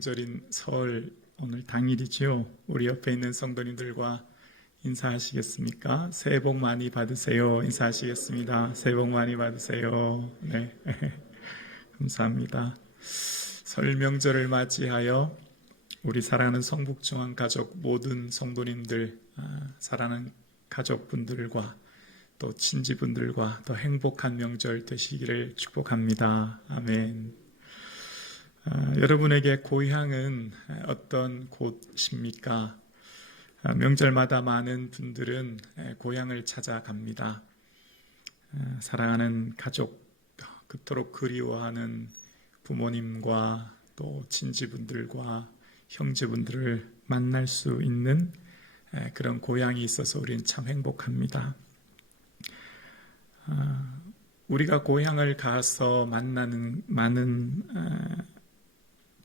명절인 설 오늘 당일이죠. 우리 옆에 있는 성도님들과 인사하시겠습니까? 새해 복 많이 받으세요. 인사하시겠습니다. 새해 복 많이 받으세요. 네, 감사합니다. 설 명절을 맞이하여 우리 사랑하는 성북중앙 가족 모든 성도님들, 사랑하는 가족분들과 또 친지분들과 더 행복한 명절 되시기를 축복합니다. 아멘. 여러분에게 고향은 어떤 곳입니까? 명절마다 많은 분들은 고향을 찾아갑니다. 사랑하는 가족, 그토록 그리워하는 부모님과 또 친지분들과 형제분들을 만날 수 있는 그런 고향이 있어서 우리는 참 행복합니다. 우리가 고향을 가서 만나는 많은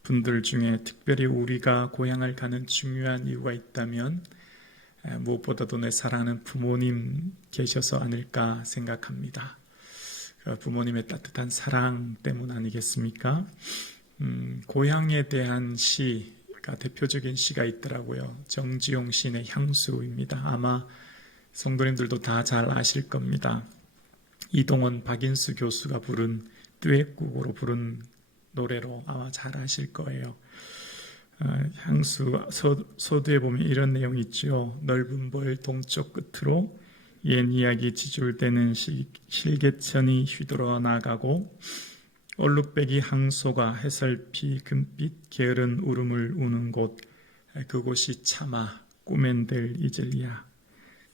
분들 중에 특별히 우리가 고향을 가는 중요한 이유가 있다면 무엇보다도 내 사랑하는 부모님 계셔서 아닐까 생각합니다. 부모님의 따뜻한 사랑 때문 아니겠습니까? 고향에 대한 시가 대표적인 시가 있더라고요. 정지용 시인의 향수입니다. 아마 성도님들도 다 잘 아실 겁니다. 이동원 박인수 교수가 부른 듀엣곡으로 부른 노래로 아마 잘 아실 거예요. 향수 서두에 보면 이런 내용이 있죠. 넓은 벌 동쪽 끝으로 옛 이야기 지줄대는 실개천이 휘돌아 나가고 얼룩배기 항소가 해설피 금빛 게으른 울음을 우는 곳, 그곳이 차마 꿈엔 될 이젤이야.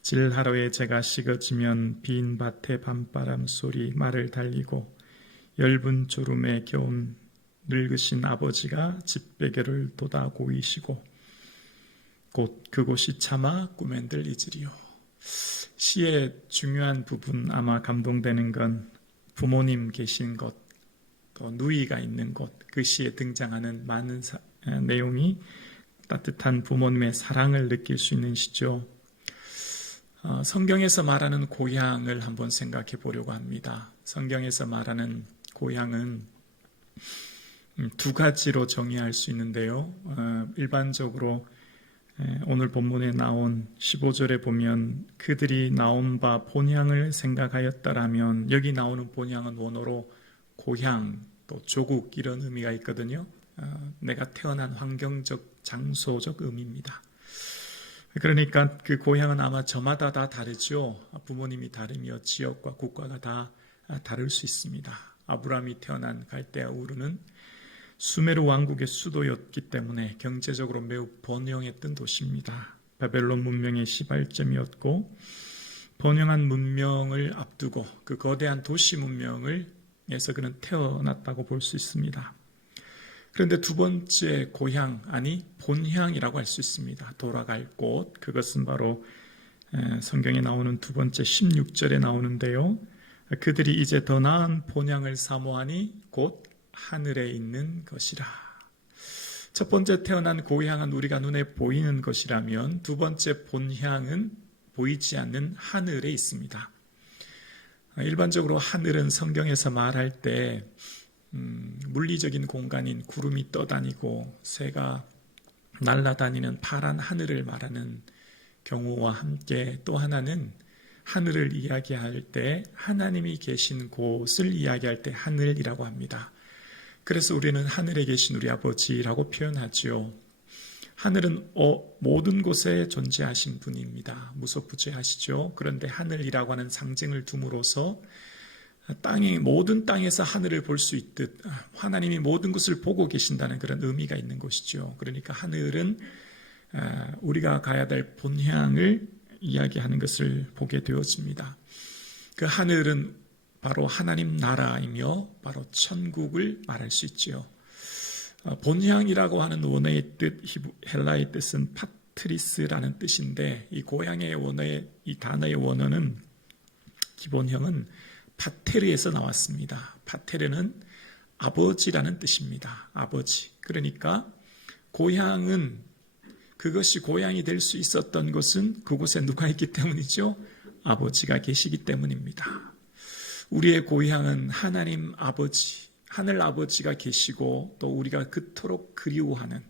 질하루에 제가 식어지면 빈 밭에 밤바람 소리 말을 달리고 엷은 졸음에 겨운 늙으신 아버지가 집베개를 돋아 고이시고 곧 그곳이 차마 꿈엔 들 이즈리요. 시의 중요한 부분, 아마 감동되는 건 부모님 계신 곳, 또 누이가 있는 곳, 그 시에 등장하는 많은 내용이 따뜻한 부모님의 사랑을 느낄 수 있는 시죠. 성경에서 말하는 고향을 한번 생각해 보려고 합니다. 성경에서 말하는 고향은 두 가지로 정의할 수 있는데요. 일반적으로 오늘 본문에 나온 15절에 보면 그들이 나온 바 본향을 생각하였다라면, 여기 나오는 본향은 원어로 고향, 또 조국 이런 의미가 있거든요. 내가 태어난 환경적, 장소적 의미입니다. 그러니까 그 고향은 아마 저마다 다 다르죠. 부모님이 다르며 지역과 국가가 다 다를 수 있습니다. 아브라함이 태어난 갈대아 우르는 수메르 왕국의 수도였기 때문에 경제적으로 매우 번영했던 도시입니다. 바벨론 문명의 시발점이었고, 번영한 문명을 앞두고 그 거대한 도시 문명에서 그는 태어났다고 볼 수 있습니다. 그런데 두 번째 고향, 아니 본향이라고 할 수 있습니다. 돌아갈 곳, 그것은 바로 성경에 나오는 두 번째 16절에 나오는데요. 그들이 이제 더 나은 본향을 사모하니 곧 하늘에 있는 것이라. 첫 번째 태어난 고향은 우리가 눈에 보이는 것이라면 두 번째 본향은 보이지 않는 하늘에 있습니다. 일반적으로 하늘은 성경에서 말할 때 물리적인 공간인 구름이 떠다니고 새가 날아다니는 파란 하늘을 말하는 경우와 함께, 또 하나는 하늘을 이야기할 때 하나님이 계신 곳을 이야기할 때 하늘이라고 합니다. 그래서 우리는 하늘에 계신 우리 아버지라고 표현하지요. 하늘은 모든 곳에 존재하신 분입니다. 무소부재하시죠. 그런데 하늘이라고 하는 상징을 둠으로써 모든 땅에서 하늘을 볼 수 있듯 하나님이 모든 것을 보고 계신다는 그런 의미가 있는 것이죠. 그러니까 하늘은 우리가 가야 될 본향을 이야기하는 것을 보게 되어집니다. 그 하늘은 바로 하나님 나라이며 바로 천국을 말할 수 있지요. 본향이라고 하는 원어의 뜻, 헬라의 뜻은 파트리스라는 뜻인데, 이 고향의 원어의 이 단어의 원어는 기본형은 파테르에서 나왔습니다. 파테르는 아버지라는 뜻입니다. 아버지. 그러니까 고향은, 그것이 고향이 될 수 있었던 것은 그곳에 누가 있기 때문이죠? 아버지가 계시기 때문입니다. 우리의 고향은 하나님 아버지, 하늘 아버지가 계시고 또 우리가 그토록 그리워하는,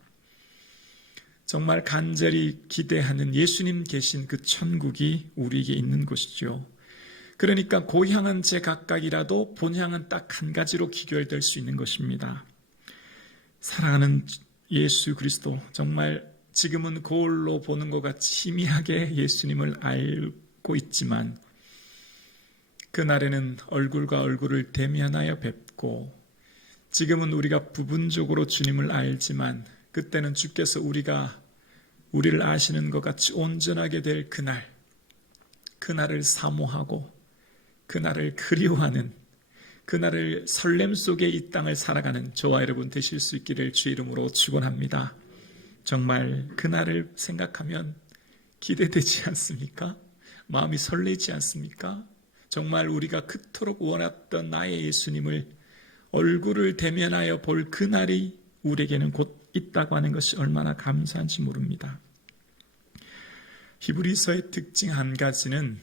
정말 간절히 기대하는 예수님 계신 그 천국이 우리에게 있는 곳이죠. 그러니까 고향은 제각각이라도 본향은 딱 한 가지로 귀결될 수 있는 것입니다. 사랑하는 예수 그리스도, 정말 지금은 거울로 보는 것 같이 희미하게 예수님을 알고 있지만 그날에는 얼굴과 얼굴을 대면하여 뵙고, 지금은 우리가 부분적으로 주님을 알지만 그때는 주께서 우리를 아시는 것 같이 온전하게 될 그날을 사모하고 그날을 그리워하는, 그날을 설렘 속에 이 땅을 살아가는 저와 여러분 되실 수 있기를 주 이름으로 축원합니다. 정말 그날을 생각하면 기대되지 않습니까? 마음이 설레지 않습니까? 정말 우리가 그토록 원했던 나의 예수님을 얼굴을 대면하여 볼 그날이 우리에게는 곧 있다고 하는 것이 얼마나 감사한지 모릅니다. 히브리서의 특징 한 가지는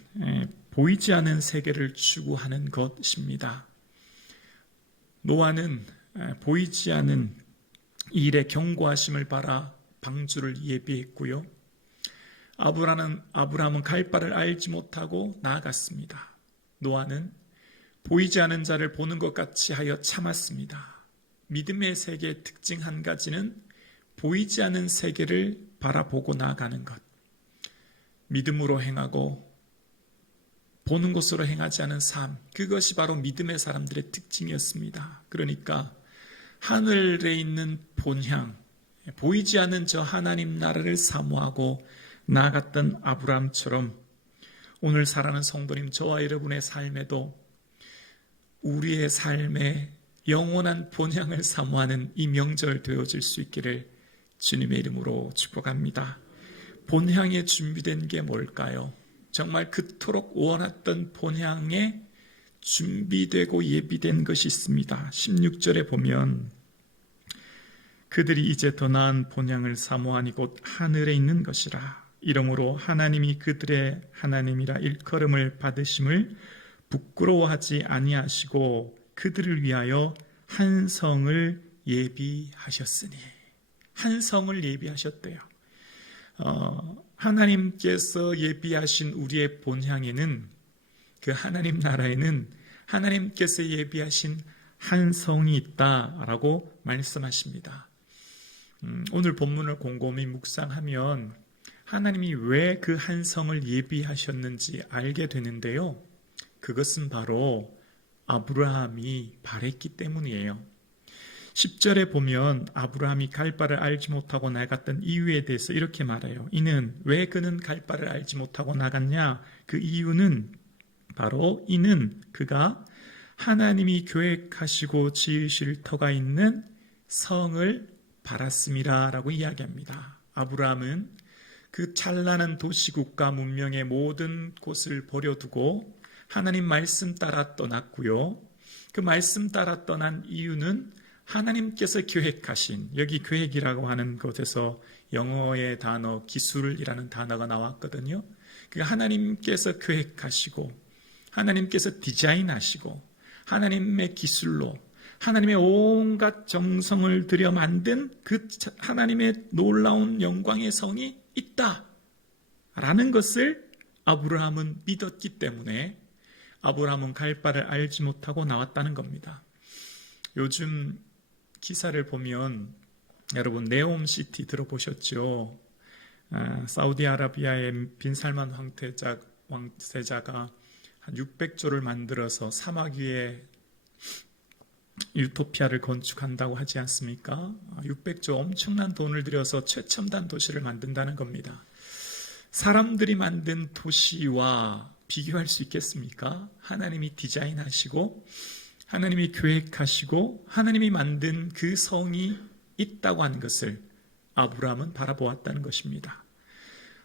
보이지 않는 세계를 추구하는 것입니다. 노아는 보이지 않는 일의 경고하심을 바라 방주를 예비했고요. 아브라함은 갈 바를 알지 못하고 나아갔습니다. 노아는 보이지 않는 자를 보는 것 같이 하여 참았습니다. 믿음의 세계의 특징 한 가지는 보이지 않는 세계를 바라보고 나아가는 것. 믿음으로 행하고 보는 것으로 행하지 않은 삶, 그것이 바로 믿음의 사람들의 특징이었습니다. 그러니까 하늘에 있는 본향, 보이지 않는 저 하나님 나라를 사모하고 나아갔던 아브라함처럼 오늘 사랑하는 성도님, 저와 여러분의 삶에도 우리의 삶에 영원한 본향을 사모하는 이 명절 되어질 수 있기를 주님의 이름으로 축복합니다. 본향에 준비된 게 뭘까요? 정말 그토록 원했던 본향에 준비되고 예비된 것이 있습니다. 16절에 보면 그들이 이제 더 나은 본향을 사모하니 곧 하늘에 있는 것이라. 이러므로 하나님이 그들의 하나님이라 일컬음을 받으심을 부끄러워하지 아니하시고 그들을 위하여 한 성을 예비하셨으니. 한 성을 예비하셨대요. 하나님께서 예비하신 우리의 본향에는, 그 하나님 나라에는 하나님께서 예비하신 한 성이 있다라고 말씀하십니다. 오늘 본문을 곰곰이 묵상하면 하나님이 왜 그 한 성을 예비하셨는지 알게 되는데요. 그것은 바로 아브라함이 바랬기 때문이에요. 10절에 보면 아브라함이 갈 바를 알지 못하고 나갔던 이유에 대해서 이렇게 말해요. 왜 그는 갈 바를 알지 못하고 나갔냐? 그 이유는 바로 이는 그가 하나님이 계획하시고 지으실 터가 있는 성을 바랐음이라 라고 이야기합니다. 아브라함은 그 찬란한 도시국가 문명의 모든 곳을 버려두고 하나님 말씀 따라 떠났고요. 그 말씀 따라 떠난 이유는 하나님께서 계획하신, 여기 계획이라고 하는 것에서 영어의 단어 기술이라는 단어가 나왔거든요. 그 하나님께서 계획하시고 하나님께서 디자인하시고 하나님의 기술로 하나님의 온갖 정성을 들여 만든 그 하나님의 놀라운 영광의 성이 있다라는 것을 아브라함은 믿었기 때문에 아브라함은 갈 바를 알지 못하고 나왔다는 겁니다. 요즘 기사를 보면 여러분 네옴시티 들어보셨죠? 사우디아라비아의 빈살만 왕세자가 한 600조를 만들어서 사막 위에 유토피아를 건축한다고 하지 않습니까? 600조 엄청난 돈을 들여서 최첨단 도시를 만든다는 겁니다. 사람들이 만든 도시와 비교할 수 있겠습니까? 하나님이 디자인하시고 하나님이 계획하시고 하나님이 만든 그 성이 있다고 하는 것을 아브라함은 바라보았다는 것입니다.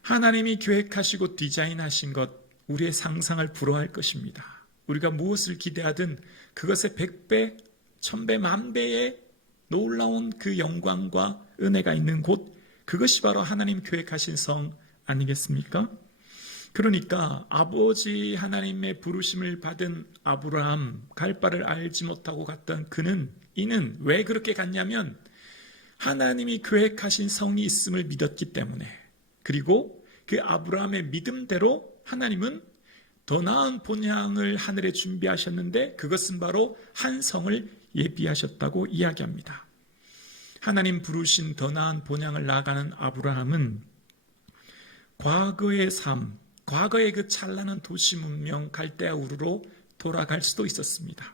하나님이 계획하시고 디자인하신 것, 우리의 상상을 불허할 것입니다. 우리가 무엇을 기대하든 그것의 100배, 1000배, 만배의 놀라운 그 영광과 은혜가 있는 곳, 그것이 바로 하나님 계획하신 성 아니겠습니까? 그러니까 아버지 하나님의 부르심을 받은 아브라함, 갈 바를 알지 못하고 갔던 이는 왜 그렇게 갔냐면 하나님이 계획하신 성이 있음을 믿었기 때문에, 그리고 그 아브라함의 믿음대로 하나님은 더 나은 본향을 하늘에 준비하셨는데 그것은 바로 한 성을 예비하셨다고 이야기합니다. 하나님 부르신 더 나은 본향을 나아가는 아브라함은 과거의 삶, 과거의 그 찬란한 도시 문명 갈대아 우르로 돌아갈 수도 있었습니다.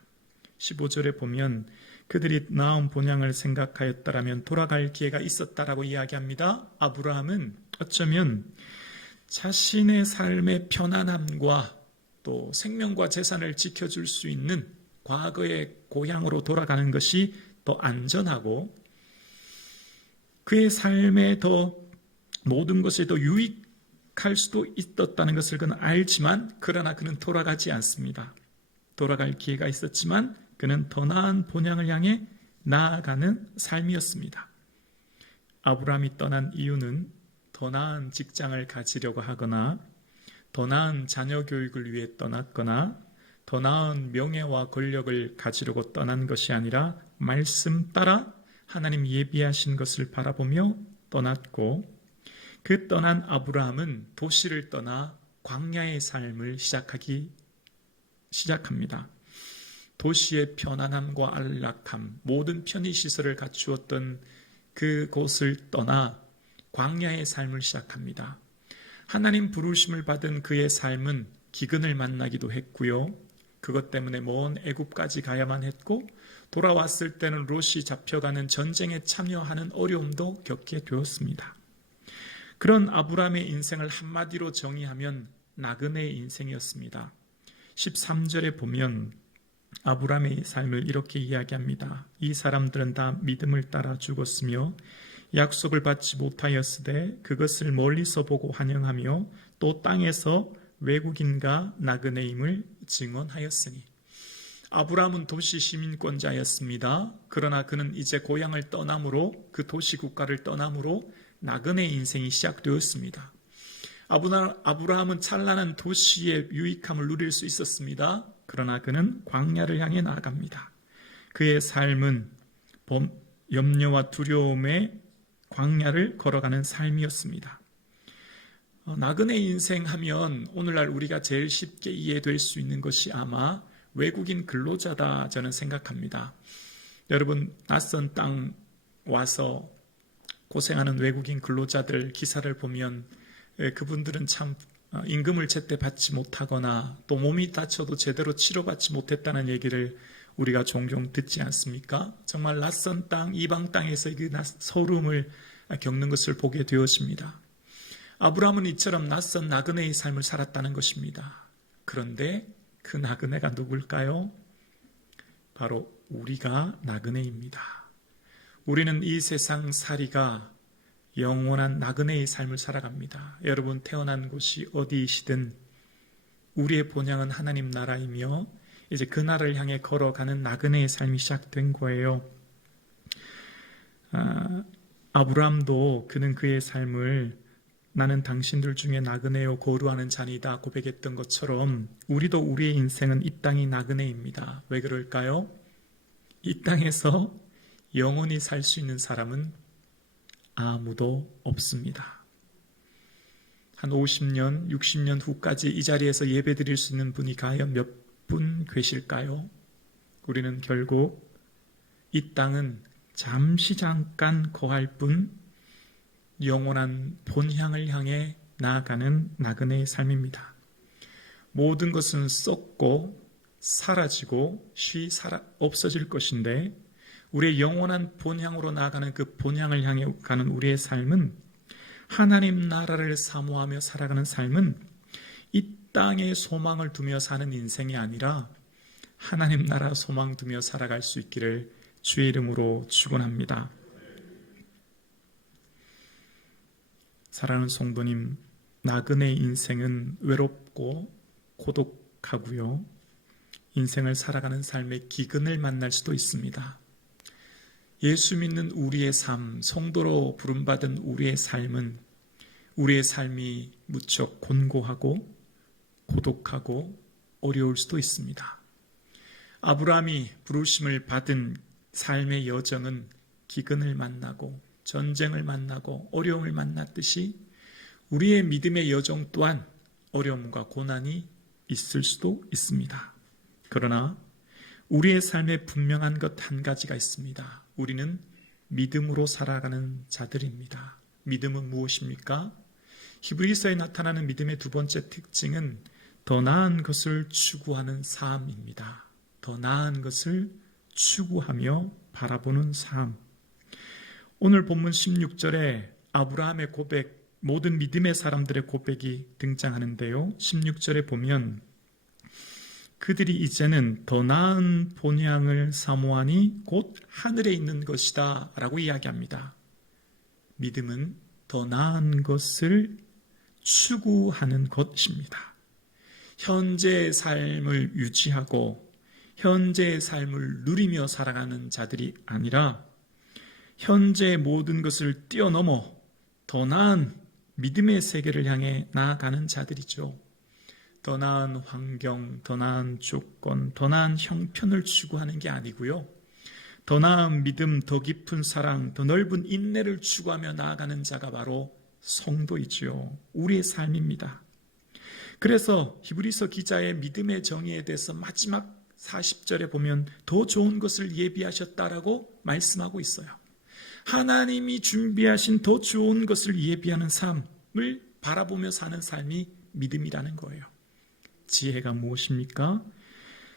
15절에 보면 그들이 나은 본향을 생각하였다라면 돌아갈 기회가 있었다라고 이야기합니다. 아브라함은 어쩌면 자신의 삶의 편안함과 또 생명과 재산을 지켜줄 수 있는 과거의 고향으로 돌아가는 것이 더 안전하고 그의 삶에 더 모든 것에 더 유익할 수도 있었다는 것을 그는 알지만, 그러나 그는 돌아가지 않습니다. 돌아갈 기회가 있었지만 그는 더 나은 본향을 향해 나아가는 삶이었습니다. 아브라함이 떠난 이유는 더 나은 직장을 가지려고 하거나 더 나은 자녀 교육을 위해 떠났거나 더 나은 명예와 권력을 가지려고 떠난 것이 아니라 말씀 따라 하나님 예비하신 것을 바라보며 떠났고, 그 떠난 아브라함은 도시를 떠나 광야의 삶을 시작합니다. 도시의 편안함과 안락함, 모든 편의시설을 갖추었던 그곳을 떠나 광야의 삶을 시작합니다. 하나님 부르심을 받은 그의 삶은 기근을 만나기도 했고요. 그것 때문에 먼 애굽까지 가야만 했고, 돌아왔을 때는 롯이 잡혀가는 전쟁에 참여하는 어려움도 겪게 되었습니다. 그런 아브라함의 인생을 한마디로 정의하면 나그네의 인생이었습니다. 13절에 보면 아브라함의 삶을 이렇게 이야기합니다. 이 사람들은 다 믿음을 따라 죽었으며 약속을 받지 못하였으되 그것을 멀리서 보고 환영하며 또 땅에서 외국인과 나그네임을 증언하였으니. 아브라함은 도시 시민권자였습니다. 그러나 그는 이제 고향을 떠남으로, 그 도시 국가를 떠남으로 나그네의 인생이 시작되었습니다. 아브라함은 찬란한 도시의 유익함을 누릴 수 있었습니다. 그러나 그는 광야를 향해 나아갑니다. 그의 삶은 염려와 두려움의 광야를 걸어가는 삶이었습니다. 나그네 인생 하면 오늘날 우리가 제일 쉽게 이해될 수 있는 것이 아마 외국인 근로자다 저는 생각합니다. 여러분, 낯선 땅 와서 고생하는 외국인 근로자들 기사를 보면 그분들은 참 임금을 제때 받지 못하거나 또 몸이 다쳐도 제대로 치료받지 못했다는 얘기를 우리가 종종 듣지 않습니까? 정말 낯선 땅, 이방 땅에서 그 서름을 겪는 것을 보게 되었습니다. 아브라함은 이처럼 낯선 나그네의 삶을 살았다는 것입니다. 그런데 그 나그네가 누굴까요? 바로 우리가 나그네입니다. 우리는 이 세상 살이가 영원한 나그네의 삶을 살아갑니다. 여러분, 태어난 곳이 어디이시든 우리의 본향은 하나님 나라이며 이제 그 나라를 향해 걸어가는 나그네의 삶이 시작된 거예요. 아브라함도 그는 그의 삶을 나는 당신들 중에 나그네요 거루하는 자니다 고백했던 것처럼 우리도 우리의 인생은 이 땅이 나그네입니다. 왜 그럴까요? 이 땅에서 영원히 살 수 있는 사람은 아무도 없습니다. 한 50년, 60년 후까지 이 자리에서 예배 드릴 수 있는 분이 과연 몇 분 계실까요? 우리는 결국 이 땅은 잠시 잠깐 거할 뿐 영원한 본향을 향해 나아가는 나그네의 삶입니다. 모든 것은 썩고 사라지고 없어질 것인데 우리의 영원한 본향으로 나아가는 그 본향을 향해 가는 우리의 삶은, 하나님 나라를 사모하며 살아가는 삶은 이 땅에 소망을 두며 사는 인생이 아니라 하나님 나라 소망 두며 살아갈 수 있기를 주의 이름으로 축원합니다. 사랑하는 성도님, 나그네의 인생은 외롭고 고독하고요. 인생을 살아가는 삶의 기근을 만날 수도 있습니다. 예수 믿는 우리의 삶, 성도로 부름받은 우리의 삶은 우리의 삶이 무척 곤고하고 고독하고 어려울 수도 있습니다. 아브라함이 부르심을 받은 삶의 여정은 기근을 만나고 전쟁을 만나고 어려움을 만났듯이 우리의 믿음의 여정 또한 어려움과 고난이 있을 수도 있습니다. 그러나 우리의 삶에 분명한 것 한 가지가 있습니다. 우리는 믿음으로 살아가는 자들입니다. 믿음은 무엇입니까? 히브리서에 나타나는 믿음의 두 번째 특징은 더 나은 것을 추구하는 삶입니다. 더 나은 것을 추구하며 바라보는 삶. 오늘 본문 16절에 아브라함의 고백, 모든 믿음의 사람들의 고백이 등장하는데요. 16절에 보면 그들이 이제는 더 나은 본향을 사모하니 곧 하늘에 있는 것이다 라고 이야기합니다. 믿음은 더 나은 것을 추구하는 것입니다. 현재의 삶을 유지하고 현재의 삶을 누리며 살아가는 자들이 아니라 현재의 모든 것을 뛰어넘어 더 나은 믿음의 세계를 향해 나아가는 자들이죠. 더 나은 환경, 더 나은 조건, 더 나은 형편을 추구하는 게 아니고요. 더 나은 믿음, 더 깊은 사랑, 더 넓은 인내를 추구하며 나아가는 자가 바로 성도이지요. 우리의 삶입니다. 그래서 히브리서 기자의 믿음의 정의에 대해서 마지막 40절에 보면 더 좋은 것을 예비하셨다라고 말씀하고 있어요. 하나님이 준비하신 더 좋은 것을 예비하는 삶을 바라보며 사는 삶이 믿음이라는 거예요. 지혜가 무엇입니까?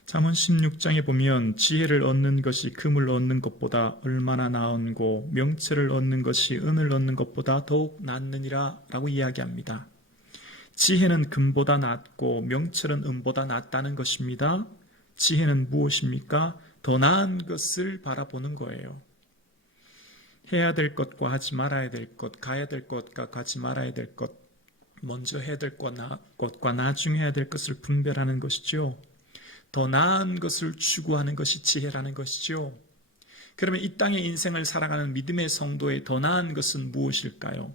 잠언 16장에 보면 지혜를 얻는 것이 금을 얻는 것보다 얼마나 나은고 명철을 얻는 것이 은을 얻는 것보다 더욱 낫느니라 라고 이야기합니다. 지혜는 금보다 낫고 명철은 은보다 낫다는 것입니다. 지혜는 무엇입니까? 더 나은 것을 바라보는 거예요. 해야 될 것과 하지 말아야 될 것, 가야 될 것과 가지 말아야 될 것, 먼저 해야 될 것과 나중에 해야 될 것을 분별하는 것이죠. 더 나은 것을 추구하는 것이 지혜라는 것이죠. 그러면 이 땅의 인생을 살아가는 믿음의 성도의 더 나은 것은 무엇일까요?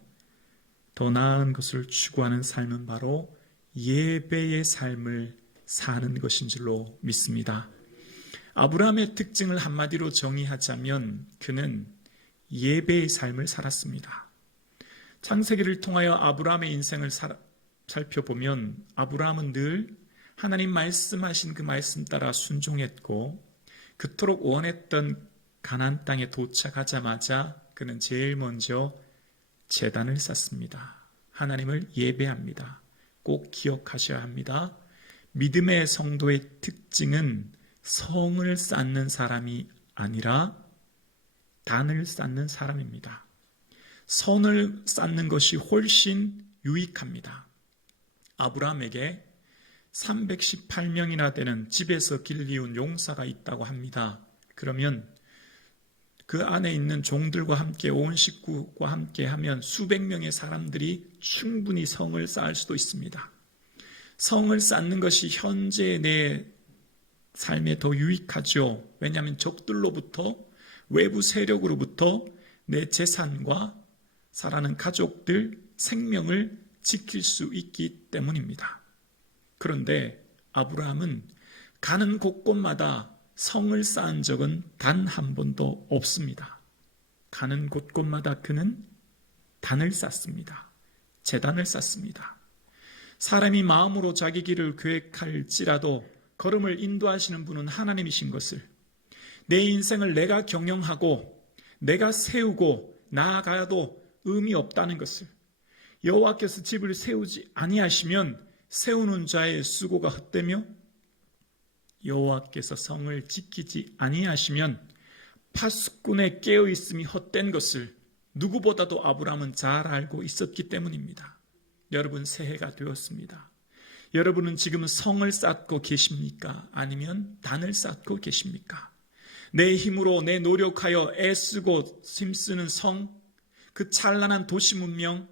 더 나은 것을 추구하는 삶은 바로 예배의 삶을 사는 것인 줄로 믿습니다. 아브라함의 특징을 한마디로 정의하자면 그는 예배의 삶을 살았습니다. 창세기를 통하여 아브라함의 인생을 살펴보면 아브라함은 늘 하나님 말씀하신 그 말씀 따라 순종했고 그토록 원했던 가나안 땅에 도착하자마자 그는 제일 먼저 제단을 쌓습니다. 하나님을 예배합니다. 꼭 기억하셔야 합니다. 믿음의 성도의 특징은 성을 쌓는 사람이 아니라 단을 쌓는 사람입니다. 선을 쌓는 것이 훨씬 유익합니다. 아브라함에게 318명이나 되는 집에서 길리운 용사가 있다고 합니다. 그러면 그 안에 있는 종들과 함께 온 식구와 함께 하면 수백 명의 사람들이 충분히 성을 쌓을 수도 있습니다. 성을 쌓는 것이 현재 내 삶에 더 유익하죠. 왜냐하면 적들로부터 외부 세력으로부터 내 재산과 사랑하는 가족들 생명을 지킬 수 있기 때문입니다. 그런데 아브라함은 가는 곳곳마다 성을 쌓은 적은 단 한 번도 없습니다. 가는 곳곳마다 그는 단을 쌓습니다. 제단을 쌓습니다. 사람이 마음으로 자기 길을 계획할지라도 걸음을 인도하시는 분은 하나님이신 것을, 내 인생을 내가 경영하고 내가 세우고 나아가도 의미 없다는 것을, 여호와께서 집을 세우지 아니하시면 세우는 자의 수고가 헛되며 여호와께서 성을 지키지 아니하시면 파수꾼의 깨어있음이 헛된 것을 누구보다도 아브라함은 잘 알고 있었기 때문입니다. 여러분, 새해가 되었습니다. 여러분은 지금 성을 쌓고 계십니까? 아니면 단을 쌓고 계십니까? 내 힘으로 내 노력하여 애쓰고 힘쓰는 성, 그 찬란한 도시 문명,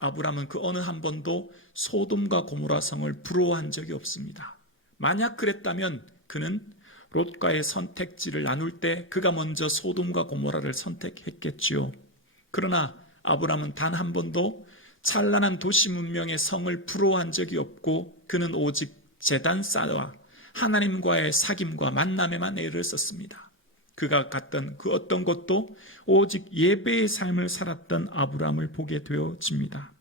아브라함은 그 어느 한 번도 소돔과 고모라 성을 부러워한 적이 없습니다. 만약 그랬다면 그는 롯과의 선택지를 나눌 때 그가 먼저 소돔과 고모라를 선택했겠지요. 그러나 아브라함은 단 한 번도 찬란한 도시 문명의 성을 부러워한 적이 없고 그는 오직 제단사와 하나님과의 사귐과 만남에만 애를 썼습니다. 그가 갔던 그 어떤 곳도 오직 예배의 삶을 살았던 아브라함을 보게 되어집니다.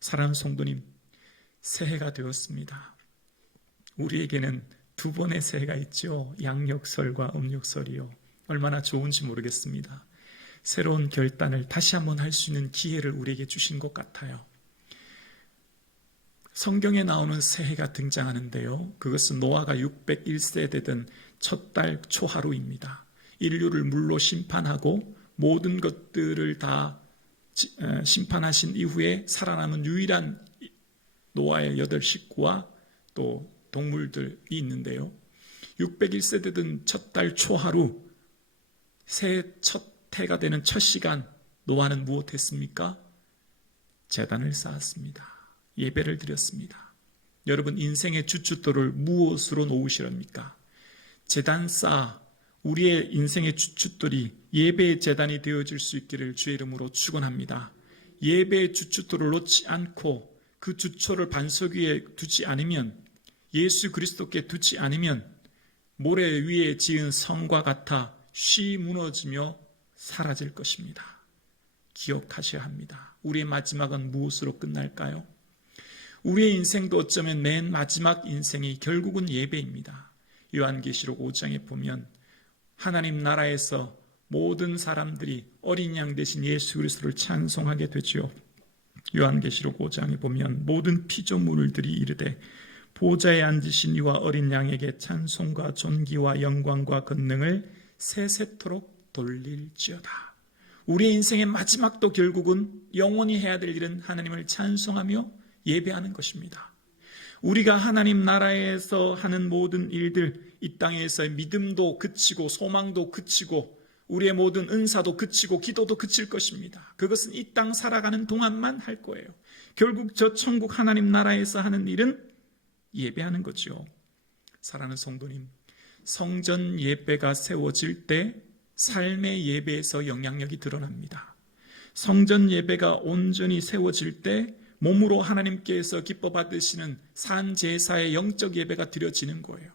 사랑하는 성도님, 새해가 되었습니다. 우리에게는 두 번의 새해가 있죠. 양력설과 음력설이요. 얼마나 좋은지 모르겠습니다. 새로운 결단을 다시 한번 할 수 있는 기회를 우리에게 주신 것 같아요. 성경에 나오는 새해가 등장하는데요. 그것은 노아가 601세대 된 첫 달 초하루입니다. 인류를 물로 심판하고 모든 것들을 다 심판하신 이후에 살아남은 유일한 노아의 8 식구와 또 동물들이 있는데요. 601세대 된 첫 달 초하루, 새해 첫 해가 되는 첫 시간, 노아는 무엇했습니까? 제단을 쌓았습니다. 예배를 드렸습니다. 여러분, 인생의 주춧돌을 무엇으로 놓으시렵니까? 제단 쌓아 우리의 인생의 주춧돌이 예배의 제단이 되어질 수 있기를 주의 이름으로 축원합니다. 예배의 주춧돌을 놓지 않고 그 주초를 반석 위에 두지 않으면, 예수 그리스도께 두지 않으면 모래 위에 지은 성과 같아 쉬 무너지며 사라질 것입니다. 기억하셔야 합니다. 우리의 마지막은 무엇으로 끝날까요? 우리의 인생도 어쩌면 맨 마지막 인생이 결국은 예배입니다. 요한계시록 5장에 보면 하나님 나라에서 모든 사람들이 어린 양 대신 예수 그리스도를 찬송하게 되지요. 요한계시록 5장에 보면 모든 피조물들이 이르되 보좌에 앉으신 이와 어린 양에게 찬송과 존귀와 영광과 권능을 세세토록 돌릴지어다. 우리의 인생의 마지막도 결국은 영원히 해야 될 일은 하나님을 찬송하며 예배하는 것입니다. 우리가 하나님 나라에서 하는 모든 일들, 이 땅에서의 믿음도 그치고 소망도 그치고 우리의 모든 은사도 그치고 기도도 그칠 것입니다. 그것은 이 땅 살아가는 동안만 할 거예요. 결국 저 천국 하나님 나라에서 하는 일은 예배하는 거죠. 사랑하는 성도님, 성전 예배가 세워질 때 삶의 예배에서 영향력이 드러납니다. 성전 예배가 온전히 세워질 때 몸으로 하나님께서 기뻐 받으시는 산 제사의 영적 예배가 드려지는 거예요.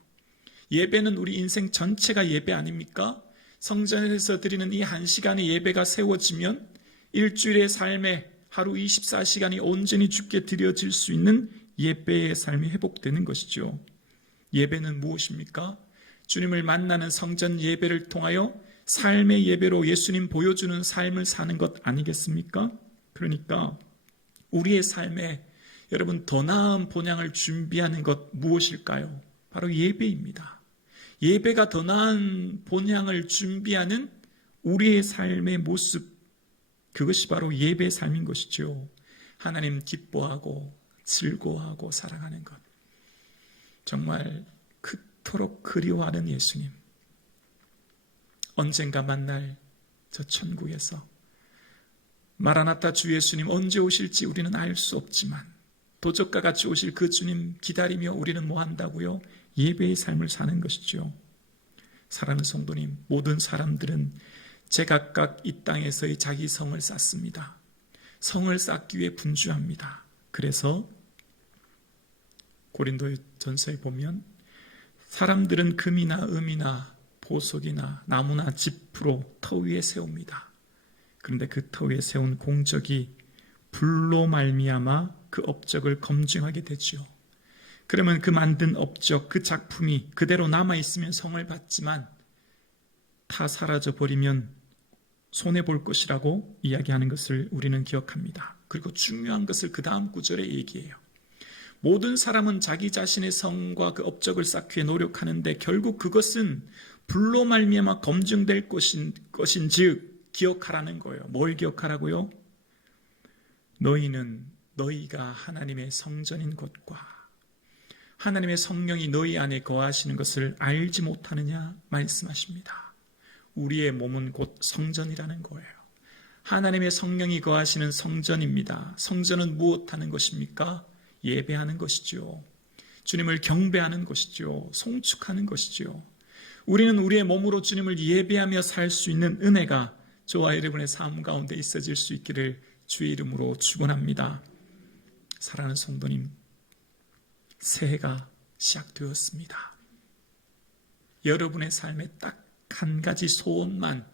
예배는 우리 인생 전체가 예배 아닙니까? 성전에서 드리는 이 1시간의 예배가 세워지면 일주일의 삶에 하루 24시간이 온전히 주께 드려질 수 있는 예배의 삶이 회복되는 것이죠. 예배는 무엇입니까? 주님을 만나는 성전 예배를 통하여 삶의 예배로 예수님 보여주는 삶을 사는 것 아니겠습니까? 그러니까 우리의 삶에 여러분 더 나은 본향을 준비하는 것 무엇일까요? 바로 예배입니다. 예배가 더 나은 본향을 준비하는 우리의 삶의 모습, 그것이 바로 예배의 삶인 것이죠. 하나님 기뻐하고 즐거워하고 사랑하는 것, 정말 그토록 그리워하는 예수님, 언젠가 만날 저 천국에서 마라나타 주 예수님 언제 오실지 우리는 알 수 없지만 도적과 같이 오실 그 주님 기다리며 우리는 뭐 한다고요? 예배의 삶을 사는 것이죠. 사랑하는 성도님, 모든 사람들은 제각각 이 땅에서의 자기 성을 쌓습니다. 성을 쌓기 위해 분주합니다. 그래서 고린도전서에 보면 사람들은 금이나 음이나 보석이나 나무나 짚으로 터 위에 세웁니다. 그런데 그 터 위에 세운 공적이 불로 말미암아 그 업적을 검증하게 되지요. 그러면 그 만든 업적, 그 작품이 그대로 남아있으면 성을 받지만 다 사라져버리면 손해볼 것이라고 이야기하는 것을 우리는 기억합니다. 그리고 중요한 것을 그 다음 구절에 얘기해요. 모든 사람은 자기 자신의 성과 그 업적을 쌓기 위해 노력하는데 결국 그것은 불로 말미암아 검증될 것인즉 기억하라는 거예요. 뭘 기억하라고요? 너희가 하나님의 성전인 것과 하나님의 성령이 너희 안에 거하시는 것을 알지 못하느냐 말씀하십니다. 우리의 몸은 곧 성전이라는 거예요. 하나님의 성령이 거하시는 성전입니다. 성전은 무엇하는 것입니까? 예배하는 것이죠. 주님을 경배하는 것이죠. 송축하는 것이죠. 우리는 우리의 몸으로 주님을 예배하며 살 수 있는 은혜가 저와 여러분의 삶 가운데 있어질 수 있기를 주의 이름으로 축원합니다. 사랑하는 성도님, 새해가 시작되었습니다. 여러분의 삶에 딱 한 가지 소원만,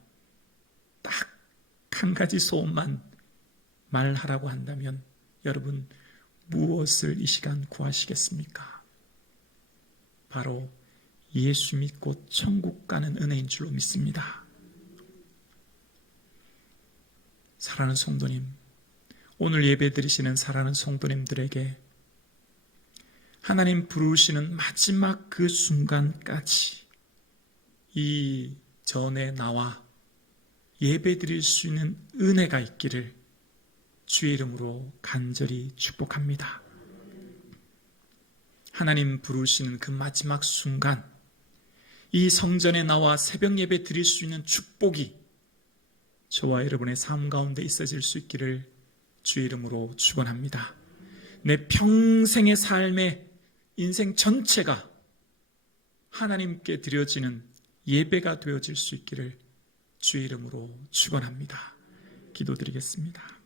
말하라고 한다면 여러분 무엇을 이 시간 구하시겠습니까? 바로 예수 믿고 천국 가는 은혜인 줄로 믿습니다. 사랑하는 성도님, 오늘 예배 드리시는 사랑하는 성도님들에게 하나님 부르시는 마지막 그 순간까지 이 전에 나와 예배 드릴 수 있는 은혜가 있기를 주의 이름으로 간절히 축복합니다. 하나님 부르시는 그 마지막 순간, 이 성전에 나와 새벽 예배 드릴 수 있는 축복이 저와 여러분의 삶 가운데 있어질 수 있기를 주의 이름으로 축원합니다. 내 평생의 삶의 인생 전체가 하나님께 드려지는 예배가 되어질 수 있기를 주의 이름으로 축원합니다. 기도드리겠습니다.